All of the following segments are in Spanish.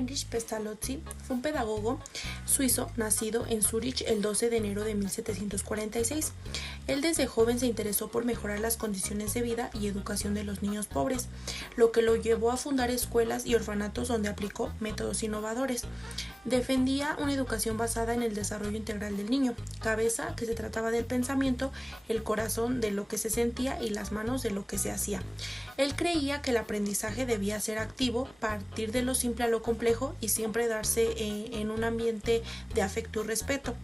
Heinrich Pestalozzi fue un pedagogo suizo nacido en Zúrich el 12 de enero de 1746. Él desde joven se interesó por mejorar las condiciones de vida y educación de los niños pobres, lo que lo llevó a fundar escuelas y orfanatos donde aplicó métodos innovadores. Defendía una educación basada en el desarrollo integral del niño, cabeza que se trataba del pensamiento, el corazón de lo que se sentía y las manos de lo que se hacía. Él creía que el aprendizaje debía ser activo, partir de lo simple a lo complejo y siempre darse en un ambiente de afecto y respeto.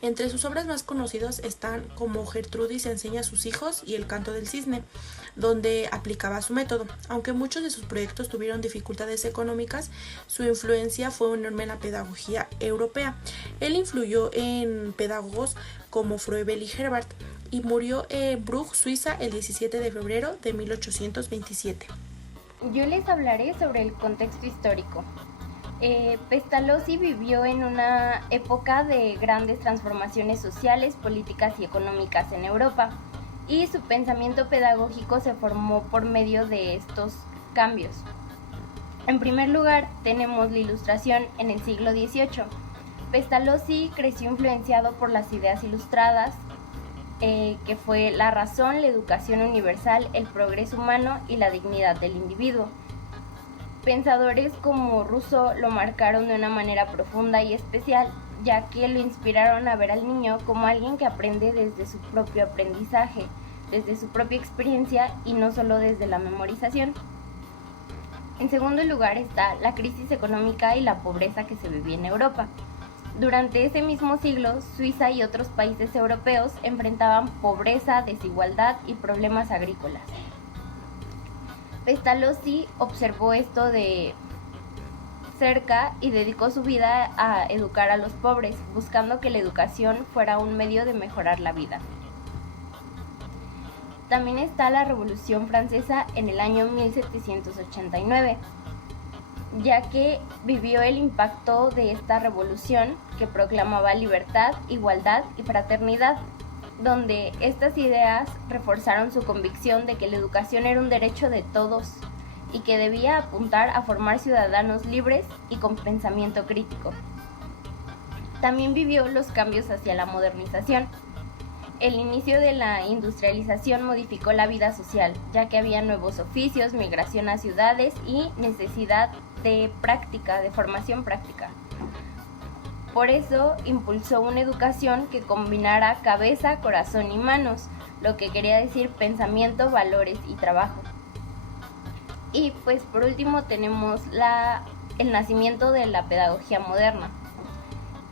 Entre sus obras más conocidas están como Gertrudis enseña a sus hijos y El canto del cisne, donde aplicaba su método. Aunque muchos de sus proyectos tuvieron dificultades económicas, su influencia fue enorme en la pedagogía europea. Él influyó en pedagogos como Froebel y Herbart y murió en Bruges, Suiza, el 17 de febrero de 1827. Yo les hablaré sobre el contexto histórico. Pestalozzi vivió en una época de grandes transformaciones sociales, políticas y económicas en Europa, y su pensamiento pedagógico se formó por medio de estos cambios. En primer lugar, tenemos la Ilustración en el siglo XVIII. Pestalozzi creció influenciado por las ideas ilustradas, que fue la razón, la educación universal, el progreso humano y la dignidad del individuo. Pensadores como Rousseau lo marcaron de una manera profunda y especial, ya que lo inspiraron a ver al niño como alguien que aprende desde su propio aprendizaje, desde su propia experiencia y no solo desde la memorización. En segundo lugar está la crisis económica y la pobreza que se vivía en Europa. Durante ese mismo siglo, Suiza y otros países europeos enfrentaban pobreza, desigualdad y problemas agrícolas. Pestalozzi observó esto de cerca y dedicó su vida a educar a los pobres, buscando que la educación fuera un medio de mejorar la vida. También está la Revolución Francesa en el año 1789, ya que vivió el impacto de esta revolución que proclamaba libertad, igualdad y fraternidad, donde estas ideas reforzaron su convicción de que la educación era un derecho de todos y que debía apuntar a formar ciudadanos libres y con pensamiento crítico. También vivió los cambios hacia la modernización. El inicio de la industrialización modificó la vida social, ya que había nuevos oficios, migración a ciudades y necesidad de práctica, de formación práctica. Por eso impulsó una educación que combinara cabeza, corazón y manos, lo que quería decir pensamiento, valores y trabajo. Y pues por último tenemos el nacimiento de la pedagogía moderna.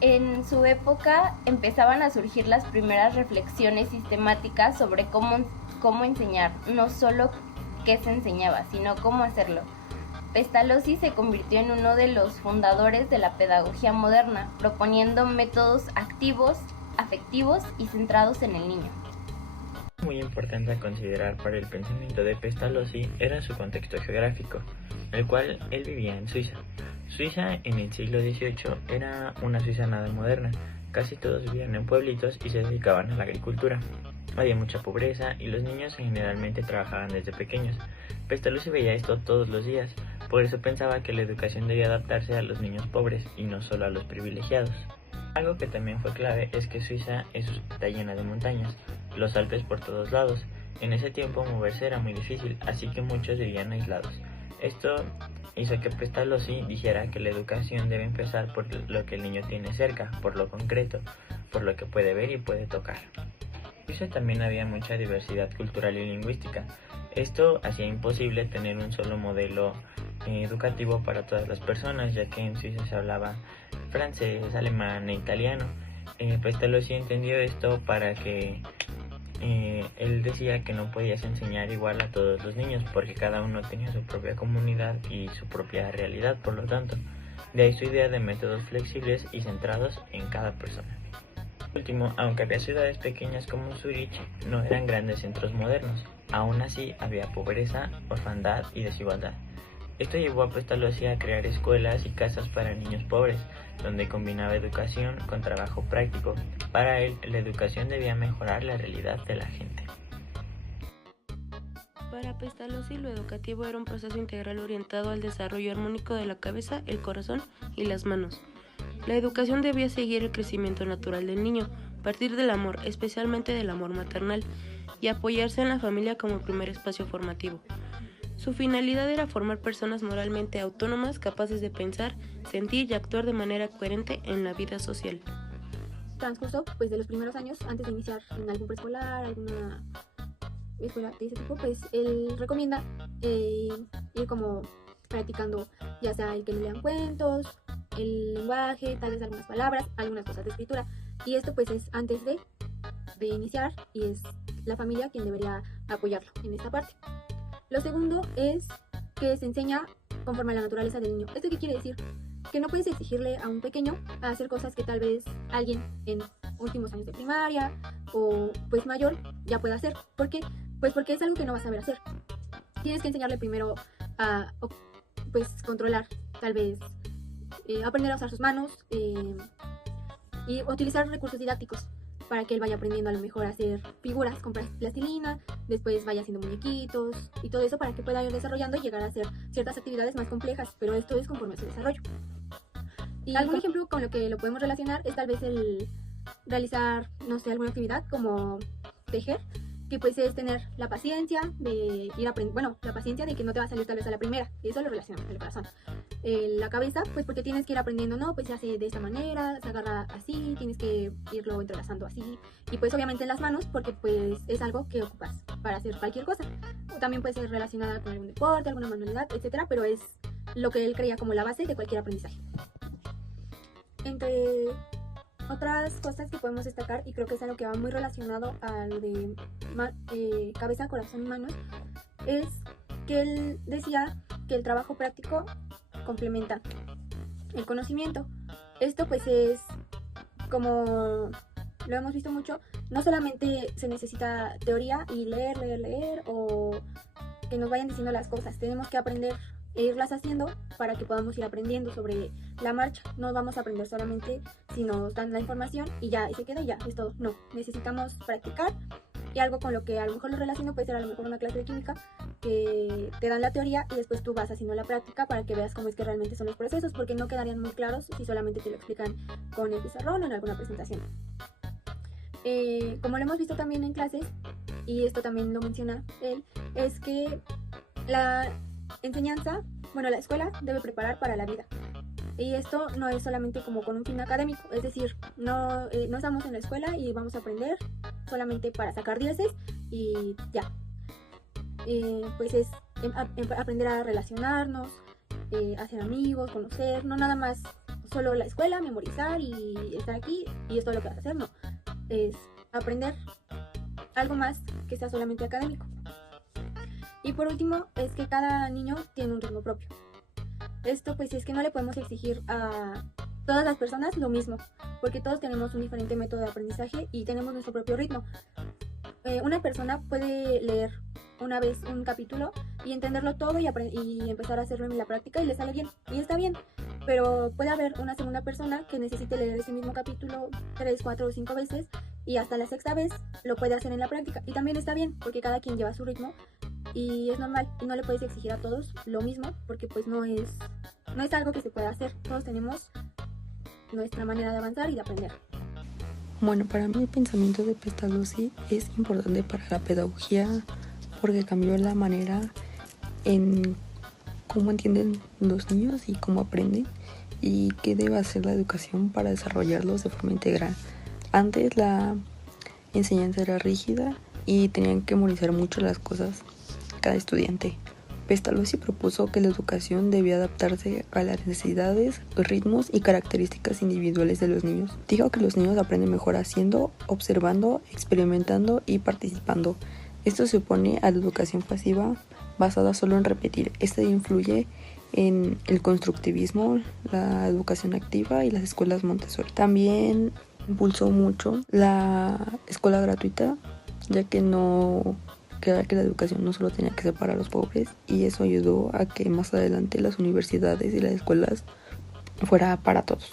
En su época empezaban a surgir las primeras reflexiones sistemáticas sobre cómo enseñar, no solo qué se enseñaba, sino cómo hacerlo. Pestalozzi se convirtió en uno de los fundadores de la pedagogía moderna, proponiendo métodos activos, afectivos y centrados en el niño. Muy importante a considerar para el pensamiento de Pestalozzi era su contexto geográfico, el cual él vivía en Suiza. Suiza en el siglo XVIII era una Suiza nada moderna, casi todos vivían en pueblitos y se dedicaban a la agricultura. Había mucha pobreza y los niños generalmente trabajaban desde pequeños. Pestalozzi veía esto todos los días, por eso pensaba que la educación debía adaptarse a los niños pobres y no solo a los privilegiados. Algo que también fue clave es que Suiza está llena de montañas, los Alpes por todos lados. En ese tiempo moverse era muy difícil, así que muchos vivían aislados. Esto hizo que Pestalozzi dijera que la educación debe empezar por lo que el niño tiene cerca, por lo concreto, por lo que puede ver y puede tocar. En Suiza también había mucha diversidad cultural y lingüística. Esto hacía imposible tener un solo modelo educativo para todas las personas, ya que en Suiza se hablaba francés, alemán e italiano. Pestalozzi entendió esto para que él decía que no podías enseñar igual a todos los niños porque cada uno tenía su propia comunidad y su propia realidad, por lo tanto, de ahí su idea de métodos flexibles y centrados en cada persona. Por último, aunque había ciudades pequeñas como Zúrich, no eran grandes centros modernos, aún así había pobreza, orfandad y desigualdad. Esto llevó a Pestalozzi a crear escuelas y casas para niños pobres, donde combinaba educación con trabajo práctico. Para él, la educación debía mejorar la realidad de la gente. Para Pestalozzi, lo educativo era un proceso integral orientado al desarrollo armónico de la cabeza, el corazón y las manos. La educación debía seguir el crecimiento natural del niño, partir del amor, especialmente del amor maternal, y apoyarse en la familia como primer espacio formativo. Su finalidad era formar personas moralmente autónomas, capaces de pensar, sentir y actuar de manera coherente en la vida social. Transcurso pues de los primeros años, antes de iniciar en algún preescolar, alguna escuela de ese tipo, pues él recomienda ir como practicando, ya sea el que le lean cuentos, el lenguaje, tal vez algunas palabras, algunas cosas de escritura, y esto pues es antes de iniciar, y es la familia quien debería apoyarlo en esta parte. Lo segundo es que se enseña conforme a la naturaleza del niño. ¿Esto qué quiere decir? Que no puedes exigirle a un pequeño a hacer cosas que tal vez alguien en últimos años de primaria o pues mayor ya pueda hacer. ¿Por qué? Pues porque es algo que no va a saber hacer. Tienes que enseñarle primero a pues controlar, tal vez aprender a usar sus manos y utilizar recursos didácticos para que él vaya aprendiendo a lo mejor a hacer figuras con plastilina, después vaya haciendo muñequitos y todo eso para que pueda ir desarrollando y llegar a hacer ciertas actividades más complejas, pero esto es conforme a su desarrollo. Y algún ejemplo con lo que lo podemos relacionar es tal vez el realizar, no sé, alguna actividad como tejer, que pues es tener la paciencia de ir aprendiendo, la paciencia de que no te va a salir tal vez a la primera, y eso lo relaciona con el corazón. La cabeza, pues porque tienes que ir aprendiendo, no, pues se hace de esta manera, se agarra así, tienes que irlo entrelazando así, y pues obviamente en las manos, porque pues es algo que ocupas para hacer cualquier cosa. También puede ser relacionada con algún deporte, alguna manualidad, etcétera, pero es lo que él creía como la base de cualquier aprendizaje. Entre otras cosas que podemos destacar, y creo que es algo que va muy relacionado a lo de cabeza, corazón y manos, es que él decía que el trabajo práctico complementa el conocimiento. Esto pues es, como lo hemos visto mucho, no solamente se necesita teoría y leer o que nos vayan diciendo las cosas, tenemos que aprender e irlas haciendo para que podamos ir aprendiendo sobre la marcha. No vamos a aprender solamente si nos dan la información y ya, y se queda y ya, es todo. No, necesitamos practicar, y algo con lo que a lo mejor lo relaciono puede ser a lo mejor una clase de química que te dan la teoría y después tú vas haciendo la práctica para que veas cómo es que realmente son los procesos, porque no quedarían muy claros si solamente te lo explican con el pizarrón o en alguna presentación. Como lo hemos visto también en clases, y esto también lo menciona él, es que la enseñanza, la escuela debe preparar para la vida. Y esto no es solamente como con un fin académico, es decir, no estamos en la escuela y vamos a aprender solamente para sacar dieces y ya. Pues es aprender a relacionarnos, hacer amigos, conocer, no nada más solo la escuela, memorizar y estar aquí y es todo lo que vas a hacer, no. Es aprender algo más que sea solamente académico. Y por último, es que cada niño tiene un ritmo propio. Esto pues es que no le podemos exigir a todas las personas lo mismo, porque todos tenemos un diferente método de aprendizaje y tenemos nuestro propio ritmo. Una persona puede leer una vez un capítulo y entenderlo todo y empezar a hacerlo en la práctica y le sale bien, y está bien. Pero puede haber una segunda persona que necesite leer ese mismo capítulo 3, 4 o 5 veces y hasta la sexta vez lo puede hacer en la práctica, y también está bien, porque cada quien lleva su ritmo y es normal, y no le puedes exigir a todos lo mismo, porque pues no es algo que se pueda hacer. Todos tenemos nuestra manera de avanzar y de aprender. Bueno, para mí el pensamiento de Pestalozzi es importante para la pedagogía porque cambió la manera en cómo entienden los niños y cómo aprenden y qué debe hacer la educación para desarrollarlos de forma integral. Antes la enseñanza era rígida y tenían que memorizar mucho las cosas cada estudiante. Pestalozzi propuso que la educación debía adaptarse a las necesidades, ritmos y características individuales de los niños. Dijo que los niños aprenden mejor haciendo, observando, experimentando y participando. Esto se opone a la educación pasiva basada solo en repetir. Esta influye en el constructivismo, la educación activa y las escuelas Montessori. También impulsó mucho la escuela gratuita, ya que la educación no solo tenía que ser para los pobres, y eso ayudó a que más adelante las universidades y las escuelas fuera para todos.